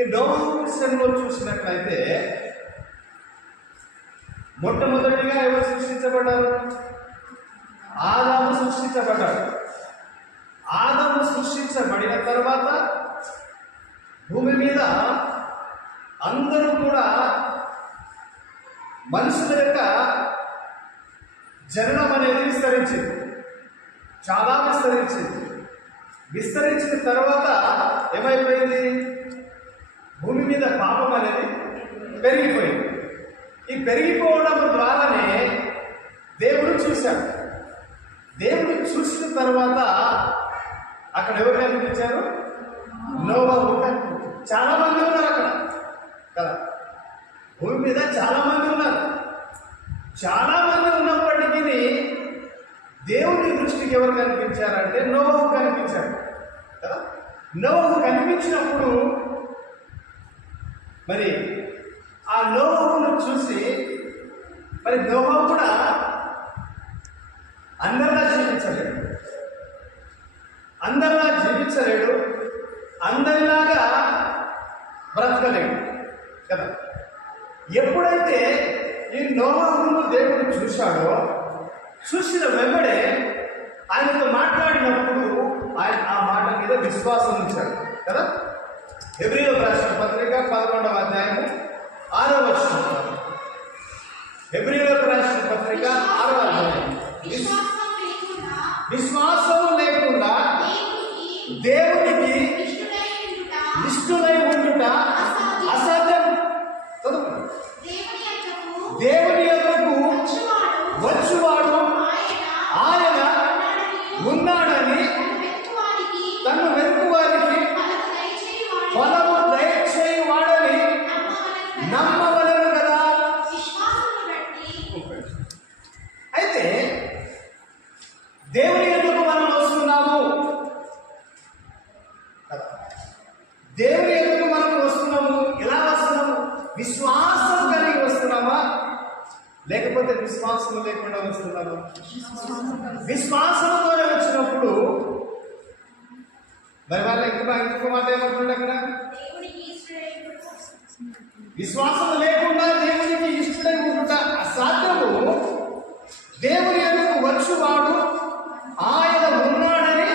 ఈ నోవహు విషయంలో చూసినట్లయితే మొట్టమొదటిగా ఎవరు సృష్టించబడ్డారు? ఆదాము సృష్టించబడ్డాడు. ఆదాము సృష్టించబడిన తర్వాత భూమి మీద అందరూ కూడా మనుషుల యొక్క జననం అనేది విస్తరించింది, చాలా విస్తరించింది. విస్తరించిన తర్వాత ఏమైపోయింది? భూమి మీద పాపం అనేది పెరిగిపోయింది. ఈ పెరిగిపోవడం ద్వారానే దేవుడు చూశాడు. దేవుడు చూసిన తర్వాత అక్కడ ఎవరు కనిపించారు? నోవహు కనిపించారు. చాలా మంది ఉన్నారు అక్కడ కదా, భూమి మీద చాలా మంది ఉన్నారు. చాలా మంది ఉన్నప్పటికీ దేవుని దృష్టికి ఎవరు కనిపించారంటే నోవహు కనిపించాడు కదా. నోవహు కనిపించినప్పుడు మరి ఆ నోవహును చూసి మరి నోవహు కూడా అందరిలా జీవించలేడు, అందరిలాగా బ్రతకలేడు కదా. ఎప్పుడైతే ఈ నోవహును దేవుడు చూశాడో, చూసిన వెంబడే ఆయనతో మాట్లాడినప్పుడు ఆయన ఆ మాట మీద విశ్వాసం ఉంచాడు కదా. హెబ్రీయులకు రాసిన పత్రిక 11వ అధ్యాయము 6వ వచనం. హెబ్రీయులకు రాసిన పత్రిక 6వ అధ్యాయం. విశ్వాసం లేకుండా దేవునికి ఇష్టులై ఉండుట అసాధ్యం. దేవుని యొద్దకు వచ్చువాడు ఆయన ఉన్నాడని తను వెతుకు వారికి ఫలము దయచేయువాడని నమ్మవలెను కదా. అయితే దేవుని యొద్దకు మనం వస్తున్నాము, దేవుని యొద్దకు మనం వస్తున్నాము. ఎలా వస్తున్నాము? విశ్వాసం కలిగి వస్తున్నామా, లేకపోతే విశ్వాసం లేకుండా వస్తున్నామా? విశ్వాసంతోనే వచ్చినప్పుడు మరి వాళ్ళ ఇంకొక మాట ఏమంటుండే అక్కడ? విశ్వాసం లేకుండా దేవునికి ఇష్టడై ఉండుట అసాధ్యము. దేవుని యొద్దకు వచ్చువాడు ఆయన ఉన్నాడని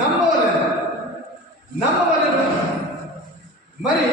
నమ్మవలెను. మరి